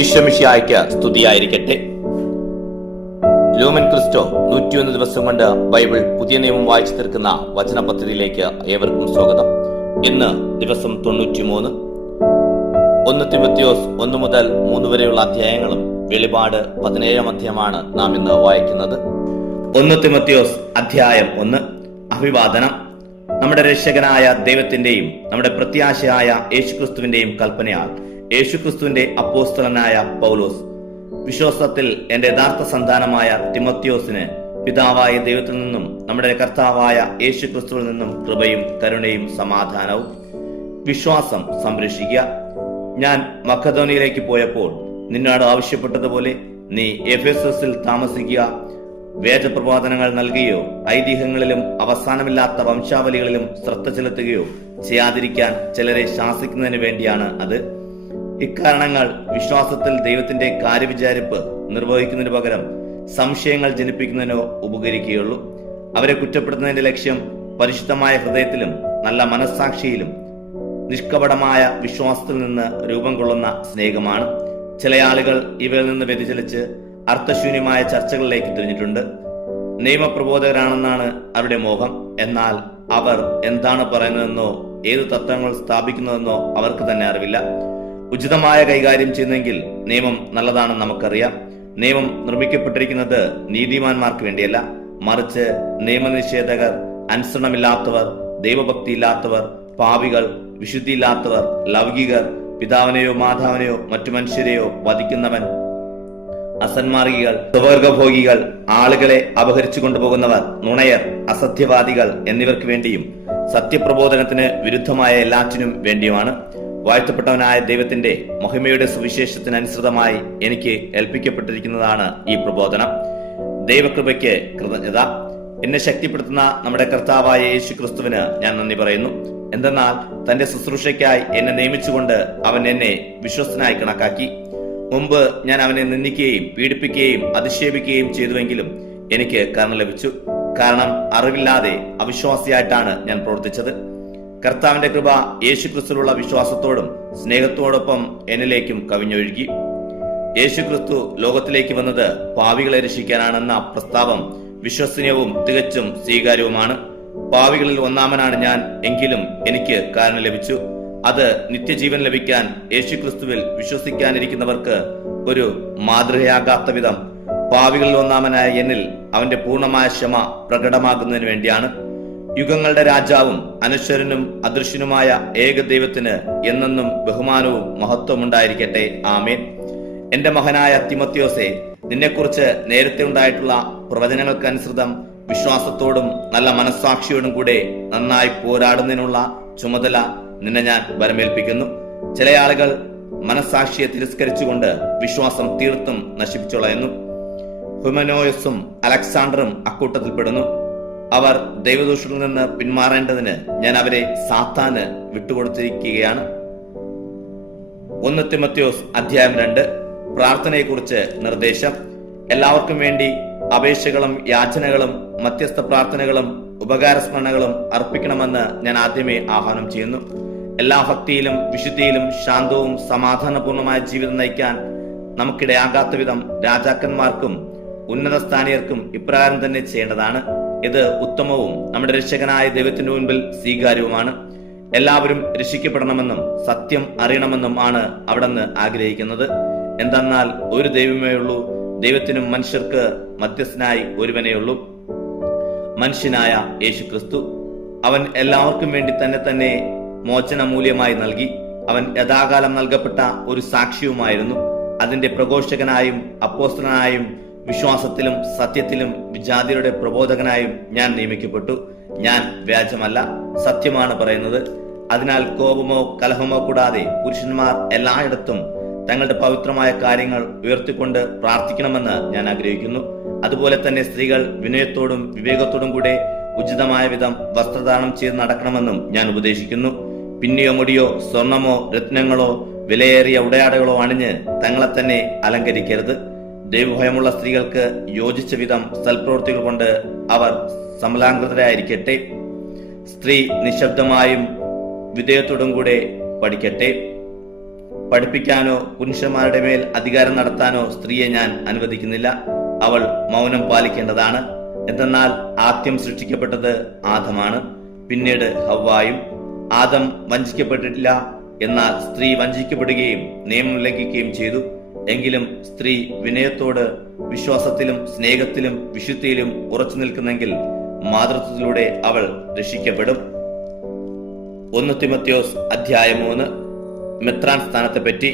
ഈശോമിശിഹായ്ക്ക് സ്തുതിയായിരിക്കട്ടെ. Lumen Cristo 101 ദിവസം കൊണ്ട് ബൈബിൾ പുതിയ നിയമം വായിച്ചു തീർക്കുന്ന വചന പദ്ധതിയിലേക്ക് ഏവർക്കും സ്വാഗതം. ഇന്ന് ദിവസം 93. 1 തിമോത്തിയോസ് 1 മുതൽ 3 വരെയുള്ള അധ്യായങ്ങളും വെളിപാട് 17 അധ്യായമാണ് നാം ഇന്ന് വായിക്കുന്നത്. 1 തിമോത്തിയോസ് അധ്യായം 1. അഭിവാദനം. നമ്മുടെ രക്ഷകനായ ദൈവത്തിന്റെയും നമ്മുടെ പ്രത്യാശയായ യേശുക്രിസ്തുവിന്റെയും കൽപ്പനയാൽ യേശുക്രിസ്തുവിന്റെ അപ്പോസ്തലനായ പൗലോസ്, വിശ്വാസത്തിൽ എന്റെ യഥാർത്ഥ സന്താനമായ തിമോത്തിയോസിന് പിതാവായ ദൈവത്തിൽ നിന്നും നമ്മുടെ കർത്താവായ യേശുക്രിസ്തുവിൽ നിന്നും കൃപയും കരുണയും സമാധാനവും. വിശ്വാസം സംരക്ഷിക്കുക. ഞാൻ മക്കദോനിയയിലേക്ക് പോയപ്പോൾ നിന്നോട് ആവശ്യപ്പെട്ടതുപോലെ നീ എഫെസസിൽ താമസിക്കുക. വേദപ്രബോധനങ്ങൾ നൽകുകയോ ഐതിഹ്യങ്ങളിലും അവസാനമില്ലാത്ത വംശാവലികളിലും ശ്രദ്ധ ചെലുത്തുകയോ ചെയ്യാതിരിക്കാൻ ചിലരെ ശാസിക്കുന്നതിന് വേണ്ടിയാണ് അത്. ഇക്കാരണങ്ങൾ വിശ്വാസത്തിൽ ദൈവത്തിന്റെ കാര്യവിചാരിപ്പ് നിർവഹിക്കുന്നതിന് പകരം സംശയങ്ങൾ ജനിപ്പിക്കുന്നതിനോ ഉപകരിക്കുകയുള്ളൂ. അവരെ കുറ്റപ്പെടുത്തുന്നതിന്റെ ലക്ഷ്യം പരിശുദ്ധമായ ഹൃദയത്തിലും നല്ല മനസ്സാക്ഷിയിലും നിഷ്കപടമായ വിശ്വാസത്തിൽ നിന്ന് രൂപം കൊള്ളുന്ന സ്നേഹമാണ്. ചില ആളുകൾ ഇവയിൽ നിന്ന് വ്യതിചലിച്ച് അർത്ഥശൂന്യമായ ചർച്ചകളിലേക്ക് തിരിഞ്ഞിട്ടുണ്ട്. നിയമപ്രബോധകരാണെന്നാണ് അവരുടെ മോഹം. എന്നാൽ അവർ എന്താണ് പറയുന്നതെന്നോ ഏത് തത്വങ്ങൾ സ്ഥാപിക്കുന്നതെന്നോ അവർക്ക് തന്നെ അറിവില്ല. ഉചിതമായ കൈകാര്യം ചെയ്യുന്നെങ്കിൽ നിയമം നല്ലതാണെന്ന് നമുക്കറിയാം. നിയമം നിർമ്മിക്കപ്പെട്ടിരിക്കുന്നത് നീതിമാന്മാർക്ക് വേണ്ടിയല്ല, മറിച്ച് നിയമനിഷേധകർ, അനുസരണമില്ലാത്തവർ, ദൈവഭക്തിയില്ലാത്തവർ, പാപികൾ, വിശുദ്ധിയില്ലാത്തവർ, ലൗകികർ, പിതാവിനെയോ മാതാവിനെയോ മറ്റു മനുഷ്യരെയോ വധിക്കുന്നവൻ, അസന്മാർഗികൾ, സ്വവർഗഭോഗികൾ, ആളുകളെ അപഹരിച്ചു കൊണ്ടുപോകുന്നവർ, നുണയർ, അസത്യവാദികൾ എന്നിവർക്ക് വേണ്ടിയും സത്യപ്രബോധനത്തിന് വിരുദ്ധമായ എല്ലാറ്റിനും വേണ്ടിയുമാണ്. വാഴ്ത്തപ്പെട്ടവനായ ദൈവത്തിന്റെ മഹിമയുടെ സുവിശേഷത്തിനനുസൃതമായി എനിക്ക് ഏൽപ്പിക്കപ്പെട്ടിരിക്കുന്നതാണ് ഈ പ്രബോധനം. ദൈവകൃപയ്ക്ക് കൃതജ്ഞത. എന്നെ ശക്തിപ്പെടുത്തുന്ന നമ്മുടെ കർത്താവായ യേശു ക്രിസ്തുവിന് ഞാൻ നന്ദി പറയുന്നു. എന്തെന്നാൽ തന്റെ ശുശ്രൂഷയ്ക്കായി എന്നെ നിയമിച്ചുകൊണ്ട് അവൻ എന്നെ വിശ്വസ്തനായി കണക്കാക്കി. മുമ്പ് ഞാൻ അവനെ നിന്ദിക്കുകയും പീഡിപ്പിക്കുകയും അധിക്ഷേപിക്കുകയും ചെയ്തുവെങ്കിലും എനിക്ക് കരുണ ലഭിച്ചു. കാരണം അറിവില്ലാതെ അവിശ്വാസിയായിട്ടാണ് ഞാൻ പ്രവർത്തിച്ചത്. കർത്താവിന്റെ കൃപ യേശുക്രിസ്തുവിലുള്ള വിശ്വാസത്തോടും സ്നേഹത്തോടൊപ്പം എന്നിലേക്കും കവിഞ്ഞൊഴുകി. യേശുക്രിസ്തു ലോകത്തിലേക്ക് വന്നത് പാപികളെ രക്ഷിക്കാനാണെന്ന പ്രസ്താവം വിശ്വസനീയവും തികച്ചും സ്വീകാര്യവുമാണ്. പാപികളിൽ ഒന്നാമനാണ് ഞാൻ, എങ്കിലും എനിക്ക് കരുണ ലഭിച്ചു. അത് നിത്യജീവൻ ലഭിക്കാൻ യേശുക്രിസ്തുവിൽ വിശ്വസിക്കാനിരിക്കുന്നവർക്ക് ഒരു മാതൃകയാകാത്ത വിധം പാപികളിൽ ഒന്നാമനായ എന്നിൽ അവന്റെ പൂർണ്ണമായ ക്ഷമ പ്രകടമാകുന്നതിന് വേണ്ടിയാണ്. യുഗങ്ങളുടെ രാജാവും അനശ്വരനും അദൃശ്യനുമായ ഏക ദൈവത്തിന് എന്നെന്നും ബഹുമാനവും മഹത്വവും ഉണ്ടായിരിക്കട്ടെ. ആമേൻ. എന്റെ മകനായ തിമോത്തിയോസേ, നിന്നെക്കുറിച്ച് നേരത്തെ ഉണ്ടായിട്ടുള്ള പ്രവചനങ്ങൾക്കനുസൃതം വിശ്വാസത്തോടും നല്ല മനസ്സാക്ഷിയോടും കൂടെ നന്നായി പോരാടുന്നതിനുള്ള ചുമതല നിന്നെ ഞാൻ വരമേൽപ്പിക്കുന്നു. ചില ആളുകൾ മനസ്സാക്ഷിയെ തിരസ്കരിച്ചുകൊണ്ട് വിശ്വാസം തീർത്തും നശിപ്പിച്ചുകളയുന്നു. ഹുമനോയസും അലക്സാണ്ടറും അക്കൂട്ടത്തിൽപ്പെടുന്നു. അവർ ദൈവദൂഷണിൽ നിന്ന് പിന്മാറേണ്ടതിന് ഞാൻ അവരെ സാത്താന് വിട്ടുകൊടുത്തിരിക്കുകയാണ്. 1 തിമോത്തിയോസ് അധ്യായം 2. പ്രാർത്ഥനയെക്കുറിച്ച് നിർദ്ദേശം. എല്ലാവർക്കും വേണ്ടി അപേക്ഷകളും യാചനകളും മധ്യസ്ഥ പ്രാർത്ഥനകളും ഉപകാരസ്മരണകളും അർപ്പിക്കണമെന്ന് ഞാൻ ആദ്യമേ ആഹ്വാനം ചെയ്യുന്നു. എല്ലാ ഭക്തിയിലും വിശുദ്ധിയിലും ശാന്തവും സമാധാനപൂർണമായ ജീവിതം നയിക്കാൻ നമുക്കിടയാകാത്ത വിധം രാജാക്കന്മാർക്കും ഉന്നത സ്ഥാനീയർക്കും ഇപ്രകാരം തന്നെ ചെയ്യേണ്ടതാണ്. ഇത് ഉത്തമവും നമ്മുടെ രക്ഷകനായ ദൈവത്തിന്റെ മുൻപിൽ സ്വീകാര്യവുമാണ്. എല്ലാവരും രക്ഷിക്കപ്പെടണമെന്നും സത്യം അറിയണമെന്നും ആണ് അവിടുന്ന് ആഗ്രഹിക്കുന്നത്. എന്തെന്നാൽ ഒരു ദൈവമേ ഉള്ളൂ, ദൈവത്തിനും മനുഷ്യർക്ക് മധ്യസ്ഥനായി ഒരുവനേയുള്ളൂ, മനുഷ്യനായ യേശുക്രിസ്തു. അവൻ എല്ലാവർക്കും വേണ്ടി തന്നെ മോചന മൂല്യമായി നൽകി. അവൻ യഥാകാലം നൽകപ്പെട്ട ഒരു സാക്ഷിയുമായിരുന്നു. അതിന്റെ പ്രഘോഷകനായും അപ്പോസ്തലനായും വിശ്വാസത്തിലും സത്യത്തിലും വിജാതിയുടെ പ്രബോധകനായും ഞാൻ നിയമിക്കപ്പെട്ടു. ഞാൻ വ്യാജമല്ല, സത്യമാണ് പറയുന്നത്. അതിനാൽ കോപമോ കലഹമോ കൂടാതെ പുരുഷന്മാർ എല്ലായിടത്തും തങ്ങളുടെ പവിത്രമായ കാര്യങ്ങൾ ഉയർത്തിക്കൊണ്ട് പ്രാർത്ഥിക്കണമെന്ന് ഞാൻ ആഗ്രഹിക്കുന്നു. അതുപോലെ തന്നെ സ്ത്രീകൾ വിനയത്തോടും വിവേകത്തോടും കൂടെ ഉചിതമായ വിധം വസ്ത്രദാനം ചെയ്ത് നടക്കണമെന്നും ഞാൻ ഉപദേശിക്കുന്നു. പിന്നിയോ മുടിയോ സ്വർണമോ രത്നങ്ങളോ വിലയേറിയ ഉടയാടകളോ അണിഞ്ഞ് തങ്ങളെ തന്നെ അലങ്കരിക്കരുത്. ദൈവഭയമുള്ള സ്ത്രീകൾക്ക് യോജിച്ച വിധം സൽപ്രവൃത്തികൾ കൊണ്ട് അവർ സമലാംകൃതരായിരിക്കട്ടെ. സ്ത്രീ നിശബ്ദമായും വിധേയത്തോടും കൂടെ പഠിക്കട്ടെ. പഠിപ്പിക്കാനോ പുരുഷന്മാരുടെ മേൽ അധികാരം നടത്താനോ സ്ത്രീയെ ഞാൻ അനുവദിക്കുന്നില്ല. അവൾ മൗനം പാലിക്കേണ്ടതാണ്. എന്തെന്നാൽ ആദ്യം സൃഷ്ടിക്കപ്പെട്ടത് ആദമാണ്, പിന്നീട് ഹവ്വായും. ആദം വഞ്ചിക്കപ്പെട്ടിട്ടില്ല, എന്നാൽ സ്ത്രീ വഞ്ചിക്കപ്പെടുകയും നിയമം ലംഘിക്കുകയും ചെയ്തു. എങ്കിലും സ്ത്രീ വിനയത്തോട് വിശ്വാസത്തിലും സ്നേഹത്തിലും വിശുദ്ധിയിലും ഉറച്ചു നിൽക്കുന്നെങ്കിൽ മാതൃത്വത്തിലൂടെ അവൾ രക്ഷിക്കപ്പെടും. 1 തിമോഥെയോസ് അധ്യായം 3. മെത്രാൻ സ്ഥാനത്തെപ്പറ്റി.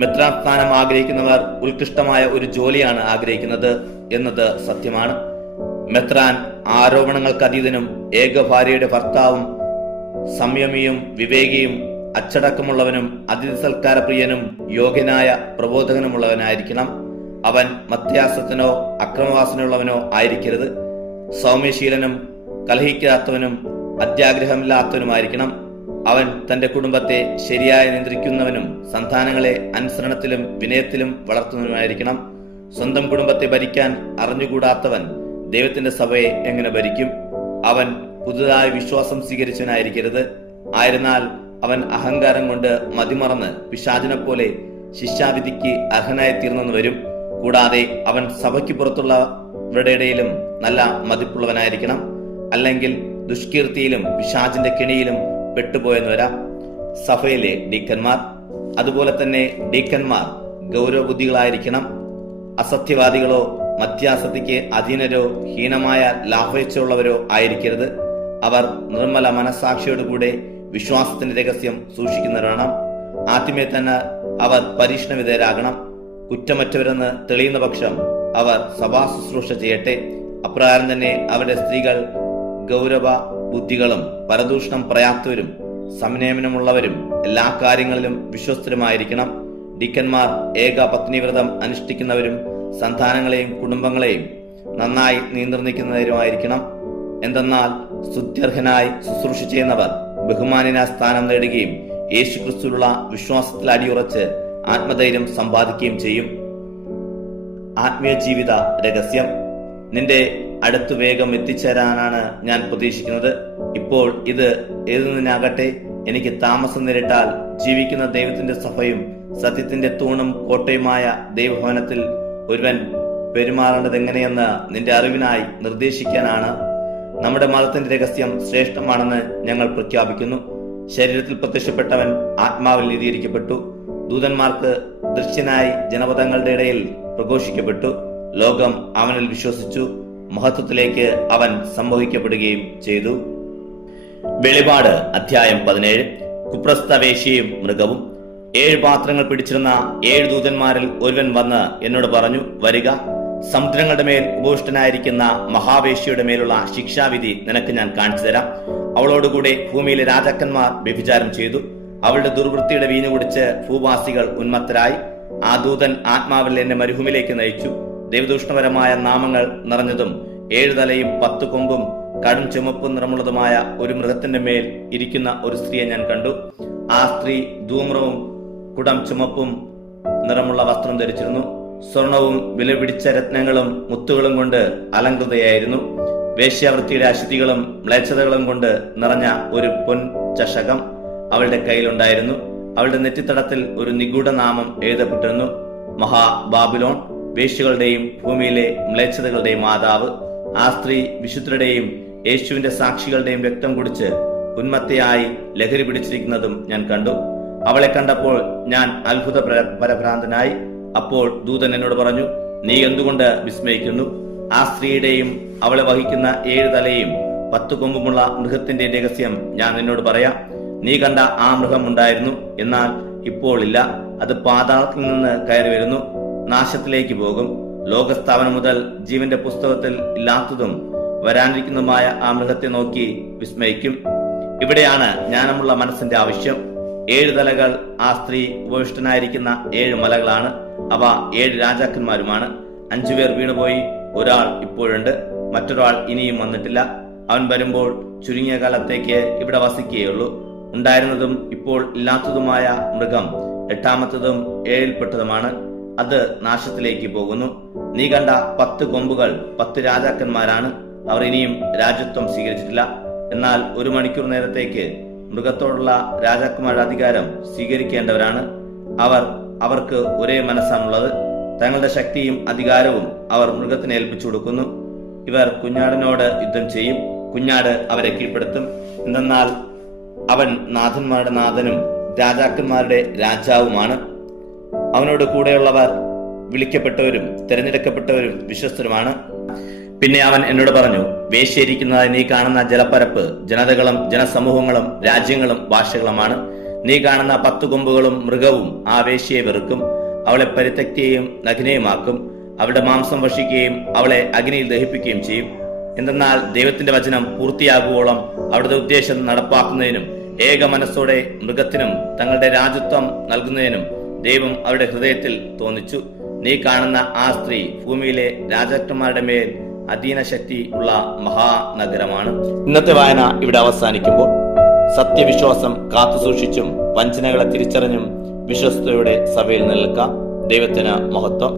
മെത്രാൻ സ്ഥാനം ആഗ്രഹിക്കുന്നവർ ഉത്കൃഷ്ടമായ ഒരു ജോലിയാണ് ആഗ്രഹിക്കുന്നത് എന്നത് സത്യമാണ്. മെത്രാൻ ആരോപണങ്ങൾക്ക് അതീതനും ഏകഭാര്യയുടെ ഭർത്താവും സംയമിയും വിവേകിയും അച്ചടക്കമുള്ളവനും അതിഥി സൽക്കാരപ്രിയനും യോഗ്യനായ പ്രബോധകനുമുള്ളവനായിരിക്കണം. അവൻ മധ്യാസത്തിനോ അക്രമവാസനയുള്ളവനോ ആയിരിക്കരുത്. സൗമ്യശീലനും കലഹിക്കാത്തവനും അത്യാഗ്രഹമില്ലാത്തവനുമായിരിക്കണം. അവൻ തന്റെ കുടുംബത്തെ ശരിയായി നിയന്ത്രിക്കുന്നവനും സന്താനങ്ങളെ അനുസരണത്തിലും വിനയത്തിലും വളർത്തുന്നവനുമായിരിക്കണം. സ്വന്തം കുടുംബത്തെ ഭരിക്കാൻ അറിഞ്ഞുകൂടാത്തവൻ ദൈവത്തിന്റെ സഭയെ എങ്ങനെ ഭരിക്കും? അവൻ പുതുതായി വിശ്വാസം സ്വീകരിച്ചവനായിരിക്കരുത്. ആയിരുന്നാൽ അവൻ അഹങ്കാരം കൊണ്ട് മതിമറന്ന് പിശാചിനെ പോലെ ശിക്ഷാവിധിക്ക് അർഹനായി തീർന്നെന്ന് വരും. കൂടാതെ അവൻ സഭയ്ക്ക് പുറത്തുള്ളവരുടെ ഇടയിലും നല്ല മതിപ്പുള്ളവനായിരിക്കണം. അല്ലെങ്കിൽ ദുഷ്കീർത്തിയിലും പിശാചിന്റെ കെണിയിലും പെട്ടുപോയെന്ന് വരാം. സഭയിലെ ഡീക്കന്മാർ. അതുപോലെ തന്നെ ഡീക്കന്മാർ ഗൗരവബുദ്ധികളായിരിക്കണം. അസത്യവാദികളോ മധ്യാസക്തിക്ക് അധീനരോ ഹീനമായ ലാഭേച്ഛയുള്ളവരോ ആയിരിക്കരുത്. അവർ നിർമ്മല മനസാക്ഷിയോടുകൂടെ വിശ്വാസത്തിന്റെ രഹസ്യം സൂക്ഷിക്കുന്നവരാണ്. ആദ്യമേ തന്നെ അവർ പരീക്ഷണ വിധേയരാകണം. കുറ്റമറ്റവരെന്ന് തെളിയുന്ന പക്ഷം അവർ സഭാ ശുശ്രൂഷ ചെയ്യട്ടെ. അപ്രകാരം തന്നെ അവരുടെ സ്ത്രീകൾ ഗൗരവ ബുദ്ധികളും പരദൂഷണം പറയാത്തവരും സംയമനമുള്ളവരും എല്ലാ കാര്യങ്ങളിലും വിശ്വസ്തരുമായിരിക്കണം. ഡീക്കന്മാർ ഏക പത്നിവ്രതം അനുഷ്ഠിക്കുന്നവരും സന്താനങ്ങളെയും കുടുംബങ്ങളെയും നന്നായി നിയന്ത്രിക്കുന്നവരുമായിരിക്കണം. എന്തെന്നാൽ സ്തുത്യർഹനായി ശുശ്രൂഷ ചെയ്യുന്നവർ ബഹുമാന്യനായ സ്ഥാനം നേടുകയും യേശുക്രിസ്തുവിലുള്ള വിശ്വാസത്തിൽ അടിയുറച്ച് ആത്മധൈര്യം സമ്പാദിക്കുകയും ചെയ്യും. ആത്മീയ ജീവിത രഹസ്യം. നിന്റെ അടുത്തു വേഗം എത്തിച്ചേരാനാണ് ഞാൻ പ്രതീക്ഷിക്കുന്നത്. ഇപ്പോൾ ഇത് എഴുതുന്നതിനാകട്ടെ എനിക്ക് താമസം നേരിട്ടാൽ ജീവിക്കുന്ന ദൈവത്തിന്റെ സഭയും സത്യത്തിന്റെ തൂണും കോട്ടയുമായ ദൈവഭവനത്തിൽ ഒരുവൻ പെരുമാറേണ്ടതെങ്ങനെയെന്ന് നിന്റെ അറിവിനായി നിർദ്ദേശിക്കാനാണ്. നമ്മുടെ മതത്തിന്റെ രഹസ്യം ശ്രേഷ്ഠമാണെന്ന് ഞങ്ങൾ പ്രഖ്യാപിക്കുന്നു. ശരീരത്തിൽ പ്രത്യക്ഷപ്പെട്ടവൻ ആത്മാവിൽ നീതീകരിക്കപ്പെട്ടു. ദൂതന്മാർക്ക് ദൃശ്യനായി ജനപദങ്ങളുടെ ഇടയിൽ പ്രഘോഷിക്കപ്പെട്ടു. ലോകം അവനിൽ വിശ്വസിച്ചു. മഹത്വത്തിലേക്ക് അവൻ സംഭവിക്കപ്പെടുകയും ചെയ്തു. വെളിപാട് അധ്യായം 17. കുപ്രസ്ഥവേശ്യയും മൃഗവും. 7 പാത്രങ്ങൾ പിടിച്ചിരുന്ന 7 ദൂതന്മാരിൽ ഒരുവൻ വന്ന് എന്നോട് പറഞ്ഞു, വരിക, സമുദ്രങ്ങളുടെ മേൽ ഉപവിഷ്ടനായിരിക്കുന്ന മഹാവേശ്യയുടെ മേലുള്ള ശിക്ഷാവിധി നിനക്ക് ഞാൻ കാണിച്ചു തരാം. അവളോടുകൂടെ ഭൂമിയിലെ രാജാക്കന്മാർ വ്യഭിചാരം ചെയ്തു. അവളുടെ ദുർവൃത്തിയുടെ വീഞ്ഞു കുടിച്ച് ഭൂവാസികൾ ഉന്മത്തരായി. ആ ദൂതൻ ആത്മാവിൽ എന്നെ മരുഭൂമിയിലേക്ക് നയിച്ചു. ദൈവദൂഷണപരമായ നാമങ്ങൾ നിറഞ്ഞതും 7 തലയും 10 കൊമ്പും കടും ചുമപ്പും നിറമുള്ളതുമായ ഒരു മൃഗത്തിന്റെ മേൽ ഇരിക്കുന്ന ഒരു സ്ത്രീയെ ഞാൻ കണ്ടു. ആ സ്ത്രീ ധൂമ്രവും കുടം ചുമപ്പും നിറമുള്ള വസ്ത്രം ധരിച്ചിരുന്നു. സ്വർണവും വിലപിടിച്ച രത്നങ്ങളും മുത്തുകളും കൊണ്ട് അലങ്കൃതയായിരുന്നു. വേശ്യാവൃത്തിയുടെ അശുദ്ധികളും മ്ലേച്ഛതകളും കൊണ്ട് നിറഞ്ഞ ഒരു പൊൻ ചഷകം അവളുടെ കയ്യിലുണ്ടായിരുന്നു. അവളുടെ നെറ്റിത്തടത്തിൽ ഒരു നിഗൂഢ നാമം എഴുതപ്പെട്ടിരുന്നു: മഹാബാബിലോൺ, വേശ്യകളുടെയും ഭൂമിയിലെ മ്ലേച്ഛതകളുടെയും മാതാവ്. ആ സ്ത്രീ വിശുദ്ധരുടെയും യേശുവിന്റെ സാക്ഷികളുടെയും രക്തം കുടിച്ച് ഉന്മത്തയായി ലഹരി പിടിച്ചിരിക്കുന്നതും ഞാൻ കണ്ടു. അവളെ കണ്ടപ്പോൾ ഞാൻ അത്ഭുത പരഭ്രാന്തനായി. അപ്പോൾ ദൂതൻ എന്നോട് പറഞ്ഞു, നീ എന്തുകൊണ്ട് വിസ്മയിക്കുന്നു? ആ സ്ത്രീയുടെയും അവളെ വഹിക്കുന്ന 7 തലയും 10 കൊമ്പുമുള്ള മൃഗത്തിന്റെ രഹസ്യം ഞാൻ നിന്നോട് പറയാം. നീ കണ്ട ആ മൃഗം ഉണ്ടായിരുന്നു, എന്നാൽ ഇപ്പോൾ ഇല്ല. അത് പാതാളത്തിൽ നിന്ന് കയറി വരുന്നു, നാശത്തിലേക്ക് പോകും. ലോകസ്ഥാപനം മുതൽ ജീവന്റെ പുസ്തകത്തിൽ ഇല്ലാത്തതും വരാനിരിക്കുന്നതുമായ ആ മൃഗത്തെ നോക്കി വിസ്മയിക്കും. ഇവിടെയാണ് ജ്ഞാനമുള്ള മനസ്സിന്റെ ആവശ്യം. 7 തലകൾ ആ സ്ത്രീ ഉപവിഷ്ടനായിരിക്കുന്ന 7 മലകളാണ്. അവ 7 രാജാക്കന്മാരുമാണ്. 5 പേർ വീണുപോയി, ഒരാൾ ഇപ്പോഴുണ്ട്, മറ്റൊരാൾ ഇനിയും വന്നിട്ടില്ല. അവൻ വരുമ്പോൾ ചുരുങ്ങിയ കാലത്തേക്ക് ഇവിടെ വസിക്കുകയുള്ളൂ. ഉണ്ടായിരുന്നതും ഇപ്പോൾ ഇല്ലാത്തതുമായ മൃഗം 8ാമത്തതും 7ൽപ്പെട്ടതുമാണ്. അത് നാശത്തിലേക്ക് പോകുന്നു. നീ കണ്ട 10 കൊമ്പുകൾ 10 രാജാക്കന്മാരാണ്. അവർ ഇനിയും രാജ്യത്വം സ്വീകരിച്ചിട്ടില്ല. എന്നാൽ 1 മണിക്കൂർ നേരത്തേക്ക് മൃഗത്തോടുള്ള രാജാക്കന്മാരുടെ അധികാരം സ്വീകരിക്കേണ്ടവരാണ്. അവർക്ക് ഒരേ മനസ്സാണുള്ളത്. തങ്ങളുടെ ശക്തിയും അധികാരവും അവർ മൃഗത്തിന് ഏൽപ്പിച്ചു കൊടുക്കുന്നു. ഇവർ കുഞ്ഞാടിനോട് യുദ്ധം ചെയ്യും. കുഞ്ഞാട് അവരെ കീഴ്പ്പെടുത്തും. എന്തെന്നാൽ അവൻ നാഥന്മാരുടെ നാഥനും രാജാക്കന്മാരുടെ രാജാവുമാണ്. അവനോട് കൂടെയുള്ളവർ വിളിക്കപ്പെട്ടവരും തിരഞ്ഞെടുക്കപ്പെട്ടവരും വിശ്വസ്തരുമാണ്. പിന്നെ അവൻ എന്നോട് പറഞ്ഞു, വേശ്യയിരിക്കുന്നതായി നീ കാണുന്ന ജലപ്പരപ്പ് ജനതകളും ജനസമൂഹങ്ങളും രാജ്യങ്ങളും ഭാഷകളുമാണ്. നീ കാണുന്ന 10 കൊമ്പുകളും മൃഗവും ആ വേശ്യയെ വെറുക്കും. അവളെ പരിത്യക്തിയെയും നഗ്നയുമാക്കും. അവളുടെ മാംസം ഭക്ഷിക്കുകയും അവളെ അഗ്നിയിൽ ദഹിപ്പിക്കുകയും ചെയ്യും. എന്തെന്നാൽ ദൈവത്തിന്റെ വചനം പൂർത്തിയാകുവോളം അവിടുത്തെ ഉദ്ദേശം നടപ്പാക്കുന്നതിനും ഏക മനസ്സോടെ മൃഗത്തിനും തങ്ങളുടെ രാജത്വം നൽകുന്നതിനും ദൈവം അവരുടെ ഹൃദയത്തിൽ തോന്നിച്ചു. നീ കാണുന്ന ആ സ്ത്രീ ഭൂമിയിലെ രാജാക്കന്മാരുടെ മേൽ അധീന ശക്തി ഉള്ള മഹാനഗരമാണ്. ഇന്നത്തെ വായന ഇവിടെ അവസാനിക്കുമ്പോൾ സത്യവിശ്വാസം കാത്തുസൂക്ഷിച്ചും വഞ്ചനകളെ തിരിച്ചറിഞ്ഞും വിശ്വസ്തയുടെ സഭയിൽ നിൽക്കാം. ദൈവത്തിന് മഹത്വം.